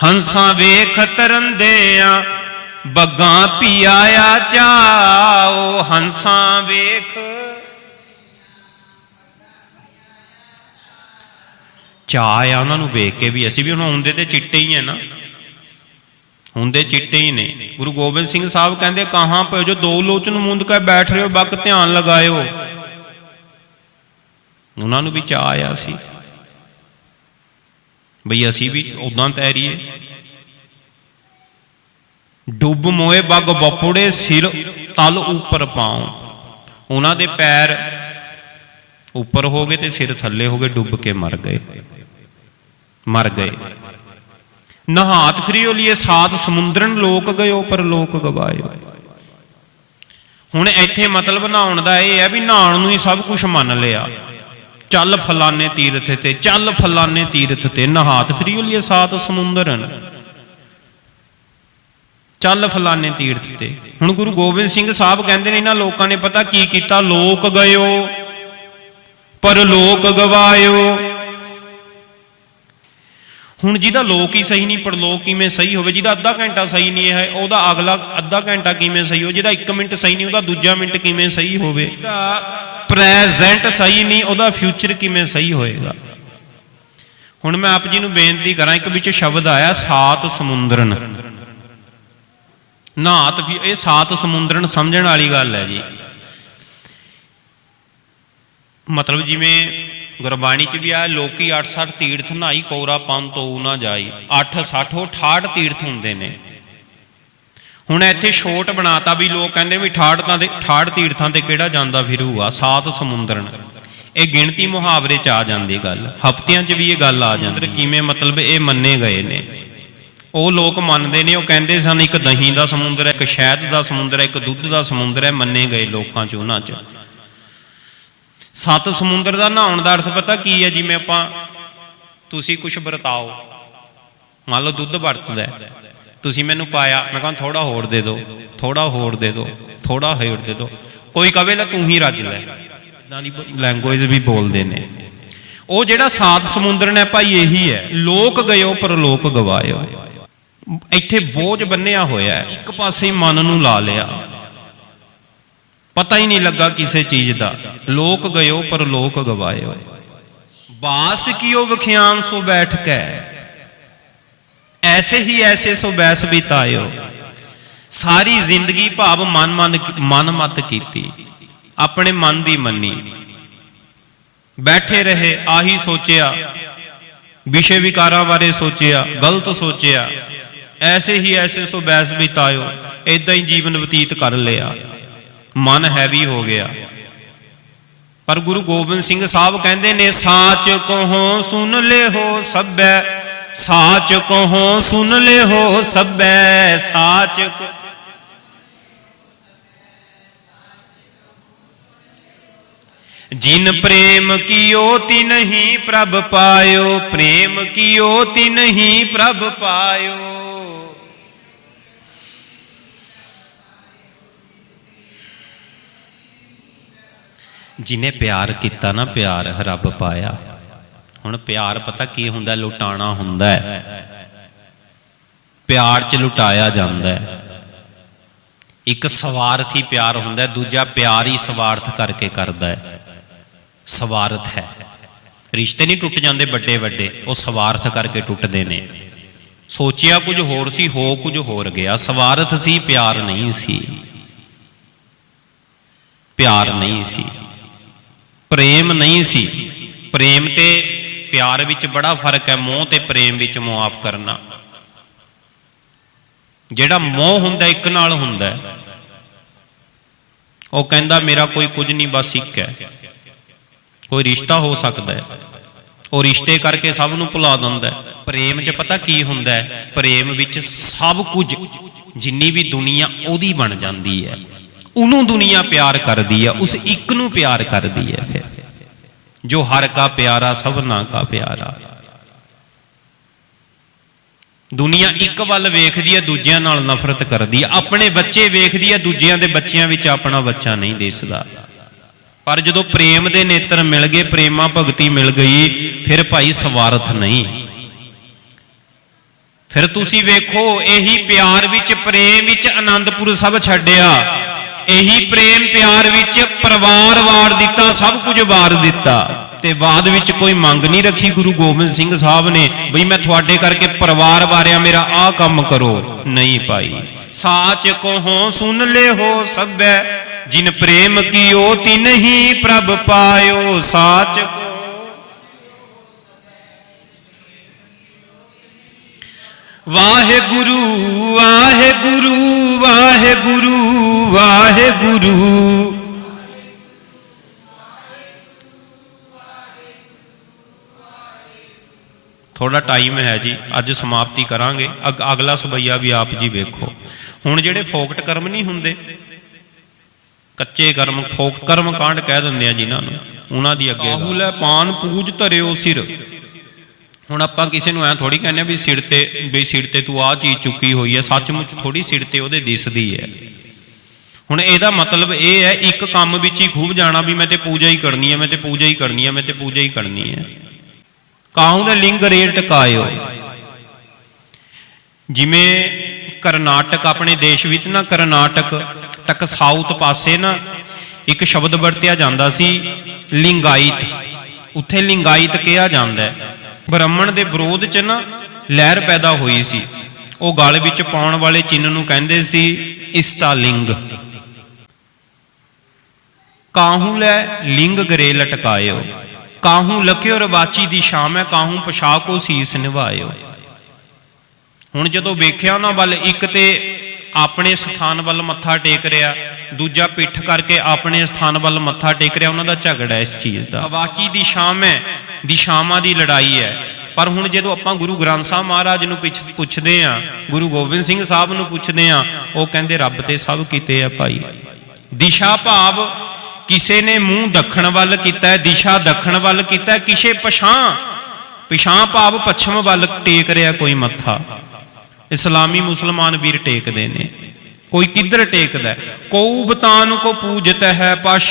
ਹੰਸਾਂ ਵੇਖ ਤਰੰਦੇ ਆ ਬੱਗਾ ਪਿਆਇਆ ਚਾਓ। ਹੰਸਾਂ ਵੇਖ। ਚਾਹ ਆ ਉਹਨਾਂ ਨੂੰ ਵੇਖ ਕੇ ਵੀ ਅਸੀਂ ਵੀ ਹੁਣ ਹੁੰਦੇ ਤੇ ਚਿੱਟੇ ਹੀ ਆ ਨਾ। ਹੁੰਦੇ ਚਿੱਟੇ ਹੀ ਨੇ। ਗੁਰੂ ਗੋਬਿੰਦ ਸਿੰਘ ਸਾਹਿਬ ਕਹਿੰਦੇ, ਕਹਾਂ ਪਏ ਜੋ ਦੋ ਲੋਚਨ ਮੁੰਦ ਕੇ ਬੈਠ ਰਹੇ ਹੋ, ਬੱਕ ਧਿਆਨ ਲਗਾਇਓ। ਉਹਨਾਂ ਨੂੰ ਵੀ ਚਾਹ ਆਇਆ ਸੀ। ਬਈ ਅਸੀਂ ਵੀ ਉਦਾਂ ਤੈਰੀਏ। ਡੁੱਬ ਮੋਏ ਬੱਗ ਬਪੜੇ ਸਿਰ ਤਲ ਉੱਪਰ ਪਾਉ। ਉਹਨਾਂ ਦੇ ਪੈਰ ਉੱਪਰ ਹੋ ਗਏ ਤੇ ਸਿਰ ਥੱਲੇ ਹੋ ਗਏ, ਡੁੱਬ ਕੇ ਮਰ ਗਏ। ਮਰ ਗਏ। ਨਹਾਤ ਫਰੀਓ ਲਿਏ ਸਾਤ ਸਮੁੰਦਰਨ ਲੋਕ ਗਇਓ, ਪਰ ਲੋਕ ਗਵਾਇਓ। ਹੁਣ ਇੱਥੇ ਮਤਲਬ ਨਹਾਉਣ ਦਾ ਇਹ ਹੈ ਵੀ ਨਹਾਉਣ ਨੂੰ ਹੀ ਸਭ ਕੁਝ ਮੰਨ ਲਿਆ। ਚੱਲ ਫਲਾਨੇ ਤੀਰਥ ਤੇ, ਚੱਲ ਫਲਾਨੇ ਤੀਰਥ ਤੇ, ਨਹਾਤ ਫਰੀਓ ਸਾਤ ਸਮੁੰਦਰਨ ਚੱਲ ਫਲਾਣੇ ਤੀਰਥ ਤੇ। ਹੁਣ ਗੁਰੂ ਗੋਬਿੰਦ ਸਿੰਘ ਸਾਹਿਬ ਕਹਿੰਦੇ ਨੇ, ਇਹਨਾਂ ਲੋਕਾਂ ਨੇ ਪਤਾ ਕੀ ਕੀਤਾ? ਲੋਕ ਗਇਓ, ਪਰ ਲੋਕ ਗਵਾਇਓ। ਹੁਣ ਜਿਹਦਾ ਲੋਕ ਹੀ ਸਹੀ ਨਹੀਂ ਪਰਲੋਕ ਕਿਵੇਂ ਸਹੀ ਹੋਵੇ? ਜਿਹਦਾ ਅੱਧਾ ਘੰਟਾ ਸਹੀ ਨਹੀਂ ਹੈ, ਉਹਦਾ ਅਗਲਾ ਅੱਧਾ ਘੰਟਾ ਕਿਵੇਂ ਸਹੀ ਹੋ ਜਿਹਦਾ 1 ਮਿੰਟ ਸਹੀ ਨਹੀਂ, ਉਹਦਾ ਦੂਜਾ ਮਿੰਟ ਕਿਵੇਂ ਸਹੀ ਹੋਵੇ? ਪ੍ਰੈਜ਼ੈਂਟ ਸਹੀ ਨਹੀਂ, ਉਹਦਾ ਫਿਊਚਰ ਕਿਵੇਂ ਸਹੀ ਹੋਏਗਾ? ਹੁਣ ਮੈਂ ਆਪ ਜੀ ਨੂੰ ਬੇਨਤੀ ਕਰਾਂ, ਇੱਕ ਵਿੱਚ ਸ਼ਬਦ ਆਇਆ, ਸਾਤ ਸਮੁੰਦਰਨ। ਨਾਤ ਵੀ, ਇਹ ਸਾਤ ਸਮੁੰਦਰਨ ਸਮਝਣ ਵਾਲੀ ਗੱਲ ਹੈ ਜੀ। ਮਤਲਬ ਜਿਵੇਂ ਗੁਰਬਾਣੀ ਚ ਵੀ ਆ ਲੋਕੀ 68 ਤੀਰਥ ਨਹਾਈ ਕੋਰਾ ਪੰਨ ਤੋਂ ਨਾ ਜਾਈ। 8 60 68 ਤੀਰਥ ਹੁੰਦੇ ਨੇ। ਹੁਣ ਇੱਥੇ ਛੋਟ ਬਣਾਤਾ ਵੀ ਲੋਕ ਕਹਿੰਦੇ ਵੀ 68 ਤਾਂ ਦੇ 68 ਤੀਰਥਾਂ ਤੇ ਕਿਹੜਾ ਜਾਂਦਾ ਫਿਰੂਗਾ ਸਾਤ ਸਮੁੰਦਰਨ ਇਹ ਗਿਣਤੀ ਮੁਹਾਵਰੇ ਚ ਆ ਜਾਂਦੀ ਗੱਲ। ਹਫ਼ਤਿਆਂ ਚ ਵੀ ਇਹ ਗੱਲ ਆ ਜਾਂਦੀ ਕਿਵੇਂ ਮਤਲਬ ਇਹ ਮੰਨੇ ਗਏ ਨੇ? ਉਹ ਲੋਕ ਮੰਨਦੇ ਨੇ, ਉਹ ਕਹਿੰਦੇ ਸਨ ਇੱਕ ਦਹੀਂ ਦਾ ਸਮੁੰਦਰ ਹੈ, ਇੱਕ ਸ਼ਹਿਦ ਦਾ ਸਮੁੰਦਰ ਹੈ, ਇੱਕ ਦੁੱਧ ਦਾ ਸਮੁੰਦਰ ਹੈ, ਮੰਨੇ ਗਏ ਲੋਕਾਂ ਚ ਉਹਨਾਂ ਚ। ਸੱਤ ਸਮੁੰਦਰ ਦਾ ਨਹਾਉਣ ਦਾ ਅਰਥ ਪਤਾ ਕੀ ਹੈ? ਜਿਵੇਂ ਆਪਾਂ ਤੁਸੀਂ ਕੁਝ ਵਰਤਾਓ। ਮੰਨ ਲਓ ਦੁੱਧ ਵਰਤਦਾ ਹੈ। ਤੁਸੀਂ ਮੈਨੂੰ ਪਾਇਆ, ਮੈਂ ਕਹਾਂ ਥੋੜਾ ਹੋਰ ਦੇ ਦਿਓ ਥੋੜਾ ਹੋਰ ਦੇ ਦਿਓ ਥੋੜਾ ਹੋਰ ਦੇ ਦਿਓ। ਕੋਈ ਕਵੇ ਲੈ ਤੂੰ ਹੀ ਰੱਜ ਲੈ। ਇਦਾਂ ਦੀ ਲੈਂਗੁਏਜ ਵੀ ਬੋਲਦੇ ਨੇ। ਉਹ ਜਿਹੜਾ ਸਾਤ ਸਮੁੰਦਰ ਨੇ ਭਾਈ ਇਹੀ ਹੈ, ਲੋਕ ਗਇਓ ਪਰ ਲੋਕ ਗਵਾਇਓ। ਇੱਥੇ ਬੋਝ ਬੰਨਿਆ ਹੋਇਆ ਹੈ, ਇੱਕ ਪਾਸੇ ਮਨ ਨੂੰ ਲਾ ਲਿਆ। ਪਤਾ ਹੀ ਨਹੀਂ ਲੱਗਾ ਕਿਸੇ ਚੀਜ਼ ਦਾ। ਲੋਕ ਗਇਓ ਪਰ ਲੋਕ ਗਵਾਇਓ। ਬਾਸ ਕੀਓ ਵਖਿਆਮ ਸੋ ਬੈਠ ਕੇ। ਐਸੇ ਹੀ ਐਸੇ ਸੋ ਬੈਸ ਬਿਤਾਇਓ। ਸਾਰੀ ਜ਼ਿੰਦਗੀ ਭਾਵ ਮਨ ਮਨ ਮਨ ਮਤ ਕੀਤੀ। ਆਪਣੇ ਮਨ ਦੀ ਮੰਨੀ। ਬੈਠੇ ਰਹੇ, ਆਹੀ ਸੋਚਿਆ। ਵਿਸ਼ੇ ਵਿਕਾਰਾਂ ਬਾਰੇ ਸੋਚਿਆ, ਗਲਤ ਸੋਚਿਆ। ਐਸੇ ਹੀ ਐਸੇ ਸੋ ਬੈਸ ਬਿਤਾਇਓ ਇਦਾਂ ਹੀ ਜੀਵਨ ਬਤੀਤ ਕਰ ਲਿਆ। ਮਨ ਹੈਵੀ ਹੋ ਗਿਆ। ਪਰ ਗੁਰੂ ਗੋਬਿੰਦ ਸਿੰਘ ਸਾਹਿਬ ਕਹਿੰਦੇ ਨੇ, ਸਾਚ ਕਹੋ, ਸੁਣ ਸੁਨ ਹੋ ਸਭੈ ਸਾਚ ਕਹੋ ਸੁਨ ਲਿਓ ਸਭੈ ਸਾਚ ਜਿਨ ਪ੍ਰੇਮ ਕੀਓ ਤੀ ਨਹੀਂ ਪ੍ਰਭ ਪਾਇਓ, ਪ੍ਰੇਮ ਕੀਓ ਤੀ ਨਹੀਂ ਪ੍ਰਭ ਪਾਇਓ। ਜਿਨੇ ਪਿਆਰ ਕੀਤਾ ਨਾ ਪਿਆਰ, ਰੱਬ ਪਾਇਆ। ਹੁਣ ਪਿਆਰ ਪਤਾ ਕੀ ਹੁੰਦਾ ਲੁਟਾਣਾ ਹੁੰਦਾ ਹੈ। ਪਿਆਰ ਚ ਲੁਟਾਇਆ ਜਾਂਦਾ ਹੈ। ਇੱਕ ਸਵਾਰਥੀ ਪਿਆਰ ਹੁੰਦਾ ਦੂਜਾ ਪਿਆਰ ਹੀ ਸਵਾਰਥ ਕਰਕੇ ਕਰਦਾ ਹੈ। ਸਵਾਰਥ ਹੈ। ਰਿਸ਼ਤੇ ਨਹੀਂ ਟੁੱਟ ਜਾਂਦੇ ਵੱਡੇ ਵੱਡੇ, ਉਹ ਸਵਾਰਥ ਕਰਕੇ ਟੁੱਟਦੇ ਨੇ। ਸੋਚਿਆ ਕੁਝ ਹੋਰ ਸੀ, ਹੋ ਕੁਝ ਹੋਰ ਗਿਆ। ਸਵਾਰਥ ਸੀ, ਪਿਆਰ ਨਹੀਂ ਸੀ। ਪਿਆਰ ਨਹੀਂ ਸੀ। ਪ੍ਰੇਮ ਨਹੀਂ ਸੀ। ਪ੍ਰੇਮ ਤੇ ਪਿਆਰ ਵਿੱਚ ਬੜਾ ਫ਼ਰਕ ਹੈ, ਮੋਹ ਤੇ ਪ੍ਰੇਮ ਵਿੱਚ ਮੁਆਫ ਕਰਨਾ। ਜਿਹੜਾ ਮੋਹ ਹੁੰਦਾ, ਇੱਕ ਨਾਲ ਹੁੰਦਾ ਉਹ ਕਹਿੰਦਾ, ਮੇਰਾ ਕੋਈ ਕੁਝ ਨਹੀਂ, ਬਸ ਇੱਕ ਹੈ। ਕੋਈ ਰਿਸ਼ਤਾ ਹੋ ਸਕਦਾ ਹੈ। ਉਹ ਰਿਸ਼ਤੇ ਕਰਕੇ ਸਭ ਨੂੰ ਭੁਲਾ ਦਿੰਦਾ ਹੈ। ਪ੍ਰੇਮ 'ਚ ਪਤਾ ਕੀ ਹੁੰਦਾ ਹੈ? ਪ੍ਰੇਮ ਵਿੱਚ ਸਭ ਕੁਝ, ਜਿੰਨੀ ਵੀ ਦੁਨੀਆ, ਉਹਦੀ ਬਣ ਜਾਂਦੀ ਹੈ। ਉਹਨੂੰ ਦੁਨੀਆ ਪਿਆਰ ਕਰਦੀ ਹੈ, ਉਸ ਇੱਕ ਨੂੰ ਪਿਆਰ ਕਰਦੀ ਹੈ ਫਿਰ। ਜੋ ਹਰ ਕਾ ਪਿਆਰਾ ਸਭਨਾ ਕਾ ਪਿਆਰਾ। ਦੁਨੀਆ ਇੱਕ ਵੱਲ ਵੇਖਦੀ ਹੈ, ਦੂਜਿਆਂ ਨਾਲ ਨਫ਼ਰਤ ਕਰਦੀ ਹੈ। ਆਪਣੇ ਬੱਚੇ ਵੇਖਦੀ ਹੈ, ਦੂਜਿਆਂ ਦੇ ਬੱਚਿਆਂ ਵਿੱਚ ਆਪਣਾ ਬੱਚਾ ਨਹੀਂ ਦੇਸਦਾ। ਪਰ ਜਦੋਂ ਪ੍ਰੇਮ ਦੇ ਨੇਤਰ ਮਿਲ ਗਏ, ਪ੍ਰੇਮਾ ਭਗਤੀ ਮਿਲ ਗਈ, ਫਿਰ ਭਾਈ ਸਵਾਰਥ ਨਹੀਂ। ਫਿਰ ਤੁਸੀਂ ਵੇਖੋ, ਇਹੀ ਪਿਆਰ ਵਿੱਚ, ਪ੍ਰੇਮ ਵਿੱਚ ਆਨੰਦਪੁਰ ਸਭ ਛੱਡਿਆ। ਇਹੀ ਪ੍ਰੇਮ ਪਿਆਰ ਵਿੱਚ ਪਰਿਵਾਰ ਵਾਰ ਦਿੱਤਾ, ਸਭ ਕੁਝ ਵਾਰ ਦਿੱਤਾ। ਤੇ ਬਾਅਦ ਵਿੱਚ ਕੋਈ ਮੰਗ ਨਹੀਂ ਰੱਖੀ ਗੁਰੂ ਗੋਬਿੰਦ ਸਿੰਘ ਸਾਹਿਬ ਨੇ ਬਈ ਮੈਂ ਤੁਹਾਡੇ ਕਰਕੇ ਪਰਿਵਾਰ ਵਾਰਿਆ ਮੇਰਾ ਆਹ ਕੰਮ ਕਰੋ। ਨਹੀਂ ਪਾਈ ਸਾਚ ਕਹੋ, ਸੁਨ ਲੈ ਹੋ ਸਭੈ। ਜਿਨ ਪ੍ਰੇਮ ਕੀਓ, ਤਿਨ ਹੀ ਪ੍ਰਭ ਪਾਇਓ। ਸਾਚ ਕੋ ਵਾਹਿਗੁਰੂ ਵਾਹਿਗੁਰੂ ਵਾਹਿਗੁਰੂ ਵਾਹਿਗੁਰੂ। ਥੋੜਾ ਟਾਈਮ ਹੈ ਜੀ ਅੱਜ ਸਮਾਪਤੀ ਕਰਾਂਗੇ। ਅਗ- ਅਗਲਾ ਸਬਈਆ ਵੀ ਆਪ ਜੀ ਵੇਖੋ। ਹੁਣ ਜਿਹੜੇ ਫੋਕਟ ਕਰਮ ਨਹੀਂ ਹੁੰਦੇ ਕੱਚੇ ਕਰਮ ਫੋਕ ਕਰਮ ਕਾਂਡ ਕਹਿ ਦਿੰਦੇ ਆ ਜਿਨ੍ਹਾਂ ਨੂੰ। ਉਹਨਾਂ ਦੀ ਅੱਗੇ ਕਾਹੂ ਲੈ। ਪਾਨ ਪੂਜ ਧਰਿਓ ਸਿਰ। ਹੁਣ ਆਪਾਂ ਕਿਸੇ ਨੂੰ ਐ ਥੋੜੀ ਕਹਿੰਦੇ ਆ ਵੀ ਸਿਰ ਤੇ, ਵੀ ਸਿਰ ਤੇ ਤੂੰ ਆਹ ਚੀਜ਼ ਚੁੱਕੀ ਹੋਈ ਹੈ, ਸੱਚਮੁੱਚ ਥੋੜੀ ਸਿਰ ਤੇ ਉਹਦੇ ਦਿਸਦੀ ਹੈ। ਹੁਣ ਇਹਦਾ ਮਤਲਬ ਇਹ ਹੈ, ਇੱਕ ਕੰਮ ਵਿੱਚ ਹੀ ਖੂਬ ਜਾਣਾ ਵੀ ਮੈਂ ਤੇ ਪੂਜਾ ਹੀ ਕਰਨੀ ਹੈ, ਮੈਂ ਤੇ ਪੂਜਾ ਹੀ ਕਰਨੀ ਹੈ, ਮੈਂ ਤੇ ਪੂਜਾ ਹੀ ਕਰਨੀ ਹੈ। ਕਾਹੂ ਲਿੰਗ ਰੇਲ ਟਕਾਇਓ? ਜਿਵੇਂ ਕਰਨਾਟਕ, ਆਪਣੇ ਦੇਸ਼ ਵਿੱਚ ਨਾ ਕਰਨਾਟਕ, ਤੱਕ ਸਾਊਥ ਪਾਸੇ ਨਾ ਇੱਕ ਸ਼ਬਦ ਵਰਤਿਆ ਜਾਂਦਾ ਸੀ, ਲਿੰਗਾਇਤ। ਉੱਥੇ ਲਿੰਗਾਇਤ ਕਿਹਾ ਜਾਂਦਾ ਹੈ। ਬ੍ਰਾਹਮਣ ਦੇ ਵਿਰੋਧ 'ਚ ਨਾ ਲਹਿਰ ਪੈਦਾ ਹੋਈ ਸੀ। ਉਹ ਗਲ ਵਿੱਚ ਪਾਉਣ ਵਾਲੇ ਚਿੰਨ ਨੂੰ ਕਹਿੰਦੇ ਸੀ, ਇਸਤਾਲਿੰਗ। ਕਾਹੂ ਲੈ ਲਿੰਗ ਗਰੇ ਲਟਕਾਇਓ। ਕਾਹੂ ਲਕਿਓ ਰਵਾਚੀ ਦੀ ਸ਼ਾਮ ਹੈ, ਕਾਹੂ ਪਸ਼ਾਕੋ ਸੀਸ ਨਿਭਾਇਓ ਹੁਣ ਜਦੋਂ ਵੇਖਿਆ ਉਹਨਾਂ ਵੱਲ ਇੱਕ ਤੇ ਆਪਣੇ ਸਥਾਨ ਵੱਲ ਮੱਥਾ ਟੇਕ ਰਿਹਾ ਦੂਜਾ ਪਿੱਠ ਕਰਕੇ ਆਪਣੇ ਸਥਾਨ ਵੱਲ ਮੱਥਾ ਟੇਕ ਰਿਹਾ, ਉਹਨਾਂ ਦਾ ਝਗੜਾ ਇਸ ਚੀਜ਼ ਦਾ। ਵਾਕੀ ਦੀ ਸ਼ਾਮ ਹੈ, ਦਿਸ਼ਾਵਾਂ ਦੀ ਲੜਾਈ ਹੈ। ਪਰ ਹੁਣ ਜਦੋਂ ਆਪਾਂ ਗੁਰੂ ਗ੍ਰੰਥ ਸਾਹਿਬ ਮਹਾਰਾਜ ਨੂੰ ਪੁੱਛਦੇ ਆ ਗੁਰੂ ਗੋਬਿੰਦ ਸਿੰਘ ਸਾਹਿਬ ਨੂੰ ਪੁੱਛਦੇ ਆ ਉਹ ਕਹਿੰਦੇ, ਰੱਬ ਤੇ ਸਭ ਕੀਤੇ ਆ ਭਾਈ। ਦਿਸ਼ਾ ਭਾਵ ਕਿਸੇ ਨੇ ਮੂੰਹ ਦੱਖਣ ਵੱਲ ਕੀਤਾ ਦਿਸ਼ਾ ਦੱਖਣ ਵੱਲ ਕੀਤਾ ਕਿਸੇ ਪਛਾਂ ਪਿਛਾਂ ਭਾਵ ਪੱਛਮ ਵੱਲ ਟੇਕ ਰਿਹਾ ਕੋਈ ਮੱਥਾ। ਇਸਲਾਮੀ ਮੁਸਲਮਾਨ ਵੀਰ ਟੇਕਦੇ ਨੇ। ਕੋਈ ਕਿੱਧਰ ਟੇਕਦਾ ਹੈ? ਕਉ ਬਤਾਨ ਕੋ ਪੂਜਤ ਹੈ ਪਸ਼।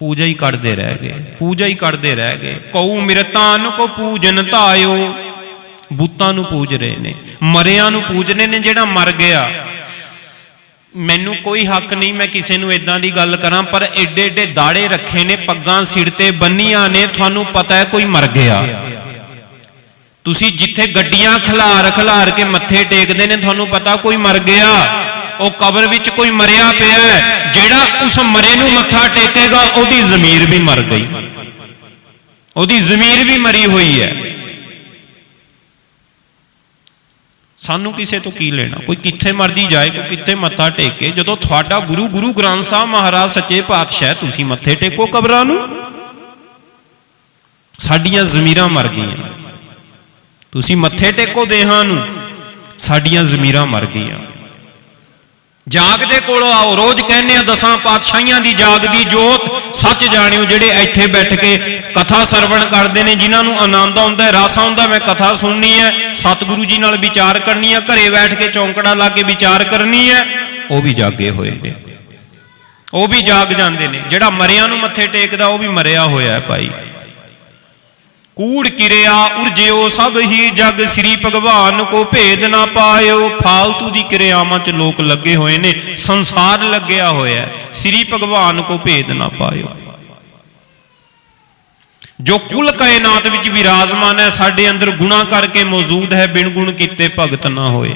ਪੂਜਾ ਹੀ ਕਰਦੇ ਰਹਿ ਗਏ, ਪੂਜਾ ਹੀ ਕਰਦੇ ਰਹਿ ਗਏ। ਕਉ ਮਿਰਤਾਨ ਕੋ ਪੂਜਨ ਧਾਇਓ। ਬੂਤਾਂ ਨੂੰ ਪੂਜ ਰਹੇ ਨੇ, ਮਰਿਆਂ ਨੂੰ ਪੂਜਨੇ ਨੇ ਜਿਹੜਾ ਮਰ ਗਿਆ। ਮੈਨੂੰ ਕੋਈ ਹੱਕ ਨਹੀਂ ਮੈਂ ਕਿਸੇ ਨੂੰ ਇਦਾਂ ਦੀ ਗੱਲ ਕਰਾਂ, ਪਰ ਏਡੇ ਏਡੇ ਦਾੜੇ ਰੱਖੇ ਨੇ, ਪੱਗਾਂ ਸਿਰ ਤੇ ਬੰਨੀਆਂ ਨੇ, ਤੁਹਾਨੂੰ ਪਤਾ ਹੈ ਕੋਈ ਮਰ ਗਿਆ। ਤੁਸੀਂ ਜਿੱਥੇ ਗੱਡੀਆਂ ਖਿਲਾਰ ਖਿਲਾਰ ਕੇ ਮੱਥੇ ਟੇਕਦੇ ਨੇ, ਤੁਹਾਨੂੰ ਪਤਾ ਕੋਈ ਮਰ ਗਿਆ। ਉਹ ਕਬਰ ਵਿੱਚ ਕੋਈ ਮਰਿਆ ਪਿਆ ਜਿਹੜਾ ਉਸ ਮਰੇ ਨੂੰ ਮੱਥਾ ਟੇਕੇਗਾ, ਉਹਦੀ ਜ਼ਮੀਰ ਵੀ ਮਰ ਗਈ। ਉਹਦੀ ਜ਼ਮੀਰ ਵੀ ਮਰੀ ਹੋਈ ਹੈ। ਸਾਨੂੰ ਕਿਸੇ ਤੋਂ ਕੀ ਲੈਣਾ? ਕੋਈ ਕਿੱਥੇ ਮਰਜ਼ੀ ਜਾਏ, ਕੋਈ ਕਿੱਥੇ ਮੱਥਾ ਟੇਕੇ। ਜਦੋਂ ਤੁਹਾਡਾ ਗੁਰੂ ਗੁਰੂ ਗ੍ਰੰਥ ਸਾਹਿਬ ਮਹਾਰਾਜ, ਸੱਚੇ ਪਾਤਸ਼ਾਹ, ਤੁਸੀਂ ਮੱਥੇ ਟੇਕੋ ਕਬਰਾਂ ਨੂੰ। ਸਾਡੀਆਂ ਜ਼ਮੀਰਾਂ ਮਰ ਗਈਆਂ। ਤੁਸੀਂ ਮੱਥੇ ਟੇਕੋ ਦੇਹਾਂ ਨੂੰ। ਸਾਡੀਆਂ ਜ਼ਮੀਰਾਂ ਮਰ ਗਈਆਂ। ਜਾਗ ਦੇ ਕੋਲੋਂ ਆਓ। ਰੋਜ਼ ਕਹਿੰਦੇ ਆ ਦਸਾਂ ਪਾਤਸ਼ਾਹੀਆਂ ਦੀ ਜਾਗ ਦੀ ਜੋਤ ਸੱਚ ਜਾਣਿਓ ਜਿਹੜੇ ਇੱਥੇ ਬੈਠ ਕੇ ਕਥਾ ਸਰਵਣ ਕਰਦੇ ਨੇ, ਜਿਨ੍ਹਾਂ ਨੂੰ ਆਨੰਦ ਆਉਂਦਾ ਹੈ, ਰਸ ਆਉਂਦਾ ਮੈਂ ਕਥਾ ਸੁਣਨੀ ਹੈ, ਸਤਿਗੁਰੂ ਜੀ ਨਾਲ ਵਿਚਾਰ ਕਰਨੀ ਹੈ, ਘਰੇ ਬੈਠ ਕੇ ਚੌਂਕੜਾ ਲਾ ਕੇ ਵਿਚਾਰ ਕਰਨੀ ਹੈ, ਉਹ ਵੀ ਜਾਗੇ ਹੋਏ ਨੇ। ਉਹ ਵੀ ਜਾਗ ਜਾਂਦੇ ਨੇ। ਜਿਹੜਾ ਮਰਿਆਂ ਨੂੰ ਮੱਥੇ ਟੇਕਦਾ, ਉਹ ਵੀ ਮਰਿਆ ਹੋਇਆ ਹੈ ਭਾਈ। ਕੂੜ ਕਿਰਿਆ ਉਰਜਿਓ ਸਭ ਹੀ ਜਗ ਸ੍ਰੀ ਭਗਵਾਨ ਕੋ ਭੇਦ ਨਾ ਪਾਇਓ। ਫਾਲਤੂ ਦੀ ਕਿਰਿਆਵਾਂ 'ਚ ਲੋਕ ਲੱਗੇ ਹੋਏ ਨੇ, ਸੰਸਾਰ ਲੱਗਿਆ ਹੋਇਆ ਸ੍ਰੀ ਭਗਵਾਨ ਕੋ ਭੇਦ ਨਾ ਪਾਇਓ। ਜੋ ਕੁਲ ਕਾਇਨਾਤ ਵਿੱਚ ਵਿਰਾਜਮਾਨ ਹੈ, ਸਾਡੇ ਅੰਦਰ ਗੁਣਾ ਕਰਕੇ ਮੌਜੂਦ ਹੈ, ਬਿਨ ਗੁਣ ਕੀਤੇ ਭਗਤ ਨਾ ਹੋਏ।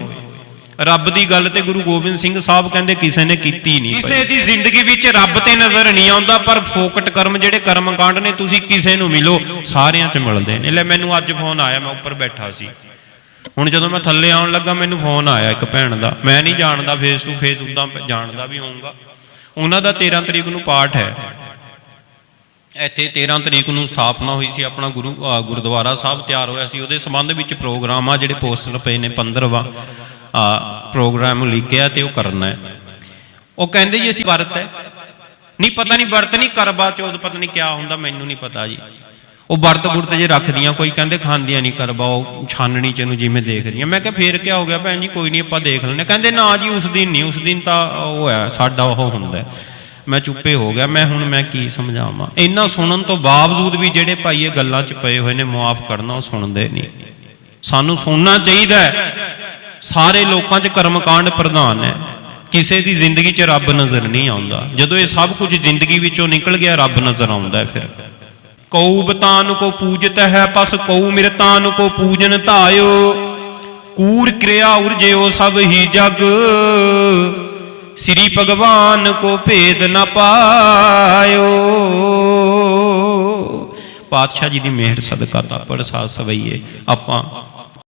ਰੱਬ ਦੀ ਗੱਲ ਤੇ ਗੁਰੂ ਗੋਬਿੰਦ ਸਿੰਘ ਸਾਹਿਬ ਕਹਿੰਦੇ ਕਿਸੇ ਨੇ ਕੀਤੀ ਨਹੀਂ ਕਿਸੇ ਦੀ ਜ਼ਿੰਦਗੀ ਵਿੱਚ ਰੱਬ ਤੇ ਨਜ਼ਰ ਨਹੀਂ ਆਉਂਦਾ ਪਰ ਫੋਕਟ ਕਰਮ ਜਿਹੜੇ ਕਰਮ ਕਾਂਡ ਨੇ ਤੁਸੀਂ ਕਿਸੇ ਨੂੰ ਮਿਲੋ ਸਾਰਿਆਂ 'ਚ ਮਿਲਦੇ ਨੇ। ਲੈ ਮੈਨੂੰ ਅੱਜ ਫੋਨ ਆਇਆ ਮੈਂ ਉੱਪਰ ਬੈਠਾ ਸੀ। ਹੁਣ ਜਦੋਂ ਮੈਂ ਥੱਲੇ ਆਉਣ ਲੱਗਾ ਮੈਨੂੰ ਫੋਨ ਆਇਆ ਇੱਕ ਭੈਣ ਦਾ। ਮੈਂ ਨਹੀਂ ਜਾਣਦਾ ਫੇਸ ਟੂ ਫੇਸ ਉਦਾਂ ਜਾਣਦਾ ਵੀ ਹੋਊਗਾ। ਉਹਨਾਂ ਦਾ 13 ਤਰੀਕ ਨੂੰ ਪਾਠ ਹੈ। ਇੱਥੇ 13 ਤਰੀਕ ਨੂੰ ਸਥਾਪਨਾ ਹੋਈ ਸੀ ਆਪਣਾ ਗੁਰੂ ਗੁਰਦੁਆਰਾ ਸਾਹਿਬ ਤਿਆਰ ਹੋਇਆ ਸੀ। ਉਹਦੇ ਸੰਬੰਧ ਵਿੱਚ ਪ੍ਰੋਗਰਾਮ ਆ ਜਿਹੜੇ ਪੋਸਟਰ ਪਏ ਨੇ 15ਵਾਂ ਆ ਪ੍ਰੋਗਰਾਮ ਲਿਖਿਆ ਤੇ ਉਹ ਕਰਨਾ ਹੈ। ਉਹ ਕਹਿੰਦੇ ਜੀ, ਅਸੀਂ ਵਰਤ ਹੈ। ਨਹੀਂ, ਪਤਾ ਨਹੀਂ, ਵਰਤ ਨਹੀਂ ਕਰਵਾ ਚੌਥ, ਪਤਾ ਨਹੀਂ ਕਿਆ ਹੁੰਦਾ, ਮੈਨੂੰ ਨਹੀਂ ਪਤਾ ਜੀ। ਉਹ ਵਰਤ ਬੁਰਤ ਜੇ ਰੱਖਦੀਆਂ, ਕੋਈ ਕਹਿੰਦੇ ਖਾਂਦੀਆਂ ਨਹੀਂ ਕਰਵਾ ਛਾਨਣੀ ਚ ਨੂੰ ਜਿਵੇਂ ਦੇਖਦੀਆਂ ਮੈਂ ਕਿਹਾ, ਫੇਰ ਕਿਆ ਹੋ ਗਿਆ ਭੈਣ ਜੀ, ਕੋਈ ਨਹੀਂ, ਆਪਾਂ ਦੇਖ ਲੈਂਦੇ ਕਹਿੰਦੇ, ਨਾ ਜੀ, ਉਸ ਦਿਨ ਨਹੀਂ, ਉਸ ਦਿਨ ਤਾਂ ਉਹ ਹੈ, ਸਾਡਾ ਉਹ ਹੁੰਦਾ ਮੈਂ ਚੁੱਪੇ ਹੋ ਗਿਆ, ਮੈਂ ਹੁਣ ਮੈਂ ਕੀ ਸਮਝਾਵਾਂ? ਇੰਨਾ ਸੁਣਨ ਤੋਂ ਬਾਵਜੂਦ ਵੀ ਜਿਹੜੇ ਭਾਈ ਇਹ ਗੱਲਾਂ 'ਚ ਪਏ ਹੋਏ ਨੇ, ਮੁਆਫ ਕਰਨਾ ਉਹ ਸੁਣਦੇ ਨਹੀਂ। ਸਾਨੂੰ ਸੁਣਨਾ ਚਾਹੀਦਾ ਸਾਰੇ ਲੋਕਾਂ 'ਚ ਕਰਮਕਾਂਡ ਪ੍ਰਧਾਨ ਹੈ। ਕਿਸੇ ਦੀ ਜ਼ਿੰਦਗੀ 'ਚ ਰੱਬ ਨਜ਼ਰ ਨਹੀਂ ਆਉਂਦਾ। ਜਦੋਂ ਇਹ ਸਭ ਕੁਝ ਜ਼ਿੰਦਗੀ ਵਿੱਚੋਂ ਨਿਕਲ ਗਿਆ, ਰੱਬ ਨਜ਼ਰ ਆਉਂਦਾ ਹੈ ਫਿਰ। ਕਉ ਬਤਾਨ ਕੋ ਪੂਜਤ ਹੈ ਪਸ, ਕਉ ਮਿਰਤਾਨ ਕੋ ਪੂਜਨ ਧਾਇਓ। ਕੂਰ ਕਿਰਿਆ ਉਰਜਿਓ ਸਭ ਹੀ ਜਗ। ਸ੍ਰੀ ਭਗਵਾਨ ਕੋ ਭੇਦ ਨ ਪਾਇਓ। ਪਾਤਸ਼ਾਹ ਜੀ ਦੀ ਮਿਹਰ ਸਦਕਾ ਤਾਂ ਪ੍ਰਸਾਦ ਸਵਈਏ। ਆਪਾਂ